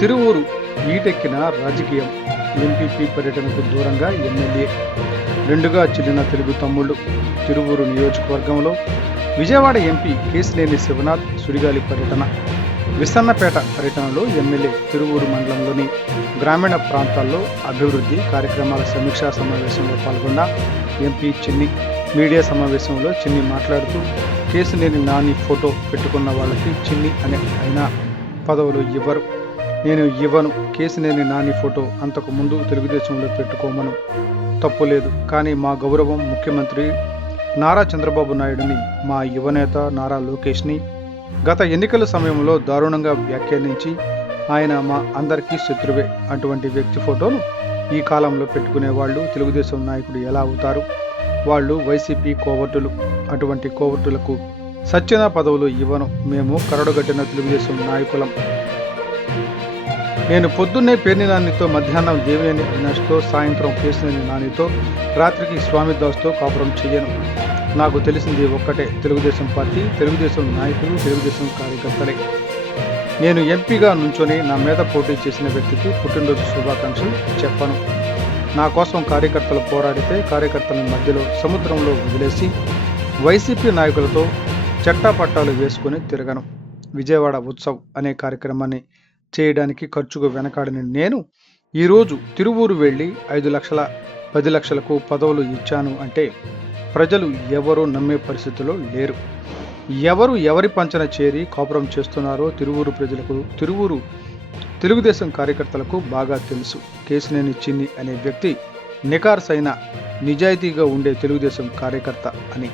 తిరువూరు ఈటెక్కిన రాజకీయం. ఎంపీపీ పర్యటనకు దూరంగా ఎమ్మెల్యే. రెండుగా చిల్లిన తెలుగు తమ్ముళ్ళు. తిరువూరు నియోజకవర్గంలో విజయవాడ ఎంపీ కేశినేని శివనాథ్ సుడిగాలి పర్యటన. విసన్నపేట పర్యటనలో ఎమ్మెల్యే తిరువూరు మండలంలోని గ్రామీణ ప్రాంతాల్లో అభివృద్ధి కార్యక్రమాల సమీక్షా సమావేశంలో పాల్గొన్న ఎంపీ చిన్ని. మీడియా సమావేశంలో చిన్ని మాట్లాడుతూ, కేశినేని నాని ఫోటో పెట్టుకున్న వాళ్ళకి చిన్ని అనే అయినా పదవులు ఇవ్వరు, నేను ఇవ్వను. కేశినేని నాని ఫోటో అంతకు ముందు తెలుగుదేశంలో పెట్టుకోమను, తప్పు లేదు. కానీ మా గౌరవం ముఖ్యమంత్రి నారా చంద్రబాబు నాయుడుని, మా యువనేత నారా లోకేష్ని గత ఎన్నికల సమయంలో దారుణంగా వ్యాఖ్యానించి ఆయన మా అందరికీ శత్రువే. అటువంటి వ్యక్తి ఫోటోను ఈ కాలంలో పెట్టుకునే వాళ్ళు తెలుగుదేశం నాయకుడు ఎలా అవుతారు? వాళ్ళు వైసీపీ కోవర్టులు. అటువంటి కోవర్టులకు సత్యన పదవులు ఇవ్వను. మేము కరడుగట్టిన తెలుగుదేశం నాయకులం. నేను పొద్దున్నే పేర్ని నానితో, మధ్యాహ్నం దేవినేని అవినాష్తో, సాయంత్రం కేశినేని నానితో, రాత్రికి స్వామిదాస్తో కాపురం చెయ్యను. నాకు తెలిసింది ఒక్కటే, తెలుగుదేశం పార్టీ, తెలుగుదేశం నాయకులు, తెలుగుదేశం కార్యకర్తలే. నేను ఎంపీగా నుంచొని నా మీద పోటీ చేసిన వ్యక్తికి పుట్టినరోజు శుభాకాంక్షలు చెప్పను. నా కోసం కార్యకర్తలు పోరాడితే కార్యకర్తల మధ్యలో సముద్రంలో వదిలేసి వైసీపీ నాయకులతో చట్టాపట్టాలు వేసుకుని తిరగను. విజయవాడ ఉత్సవ్ అనే కార్యక్రమాన్ని చేయడానికి ఖర్చుకు వెనకాడిన నేను ఈరోజు తిరువూరు వెళ్ళి 5 లక్షల 10 లక్షలకు పదవులు ఇచ్చాను అంటే ప్రజలు ఎవరూ నమ్మే పరిస్థితిలో లేరు. ఎవరు ఎవరి పంచన చేరి కాపురం చేస్తున్నారో తిరువూరు ప్రజలకు, తిరువూరు తెలుగుదేశం కార్యకర్తలకు బాగా తెలుసు. కేశినేని చిన్ని అనే వ్యక్తి నికార్సైన నిజాయితీగా ఉండే తెలుగుదేశం కార్యకర్త అని.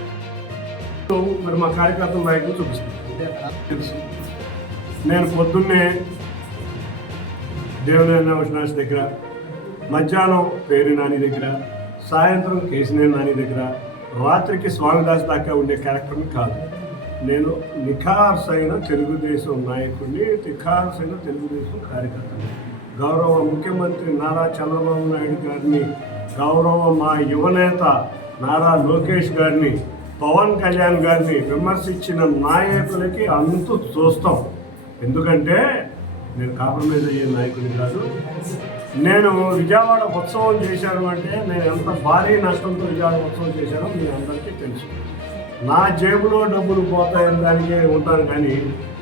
మరి మా కార్యకర్తల నాయకులు చూపిస్తుంది తెలుసు. నేను పొద్దున్నే దేవినేని అవినాష్ దగ్గర, మధ్యాహ్నం పేరి నాని దగ్గర, సాయంత్రం కేశినేని నాని దగ్గర, రాత్రికి స్వామిదాస్ దాకా ఉండే క్యారెక్టర్ని కాదు. నేను నిఖార్సైన తెలుగుదేశం నాయకుడిని, నిఖార్సైన తెలుగుదేశం కార్యకర్తని. గౌరవ ముఖ్యమంత్రి నారా చంద్రబాబు నాయుడు గారిని, గౌరవ మా యువనేత నారా లోకేష్ గారిని, పవన్ కళ్యాణ్ గారిని విమర్శించిన నాయకులకి అంతు చూస్తాం. ఎందుకంటే నేను కాంప్రమైజ్ అయ్యే నాయకుడిని కాదు. నేను విజయవాడ ఉత్సవం చేశాను అంటే నేను ఎంత భారీ నష్టంతో విజయవాడ ఉత్సవం చేశానో మీ అందరికీ తెలుసు. నా జేబులో డబ్బులు పోతాయని దానికే ఉంటాను. కానీ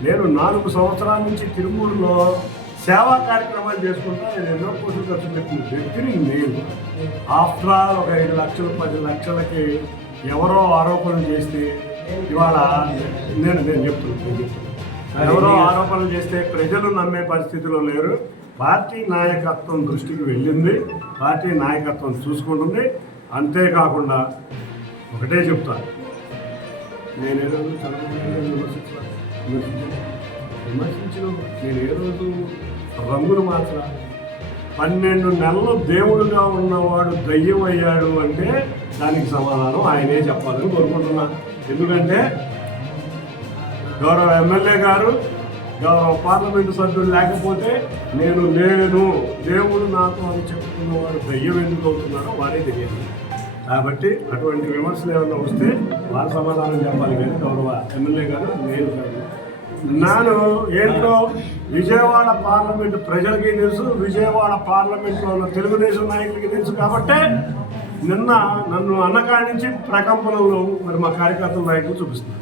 నేను 4 సంవత్సరాల నుంచి తిరుమూరులో సేవా కార్యక్రమాలు చేసుకుంటా నేను ఎన్నో కోట్లు ఖర్చు పెట్టిన వ్యక్తిని నేను. ఆఫ్టర్ ఆల్ ఒక 5 లక్షలు 10 లక్షలకి ఎవరో ఆరోపణలు చేస్తే ఇవాళ నేను చెప్తున్నాను, ఎవరో ఆరోపణలు చేస్తే ప్రజలు నమ్మే పరిస్థితిలో లేరు. పార్టీ నాయకత్వం దృష్టికి వెళ్ళింది, పార్టీ నాయకత్వం చూసుకుంటుంది. అంతేకాకుండా ఒకటే చెప్తాను, నేను ఏ రోజు విమర్శించిన నేను ఏ రోజు రంగులు మార్చరా. 12 నెలలు దేవుడుగా ఉన్నవాడు దయ్యం అయ్యాడు అంటే దానికి సమాధానం ఆయనే చెప్పాలని కోరుకుంటున్నా. ఎందుకంటే గౌరవ ఎమ్మెల్యే గారు, గౌరవ పార్లమెంటు సభ్యులు లేకపోతే నేను లేను, దేవుడు నాకు అని చెప్పుకున్నవాడు దయ్యం ఎందుకు అవుతున్నాడో వారే తెలియదు. కాబట్టి అటువంటి విమర్శలు ఏమైనా వస్తే వాళ్ళ సమాధానం చెప్పాలి. కానీ గౌరవ ఎమ్మెల్యే గారు నేను కాదు. నేను ఏంటో విజయవాడ పార్లమెంటు ప్రజలకి తెలుసు, విజయవాడ పార్లమెంట్లో ఉన్న తెలుగుదేశం నాయకులకి తెలుసు. కాబట్టి నిన్న నన్ను అన్నకాడి నుంచి ప్రకంపనలు మరి మా కార్యకర్తల నాయకులు చూపిస్తున్నారు.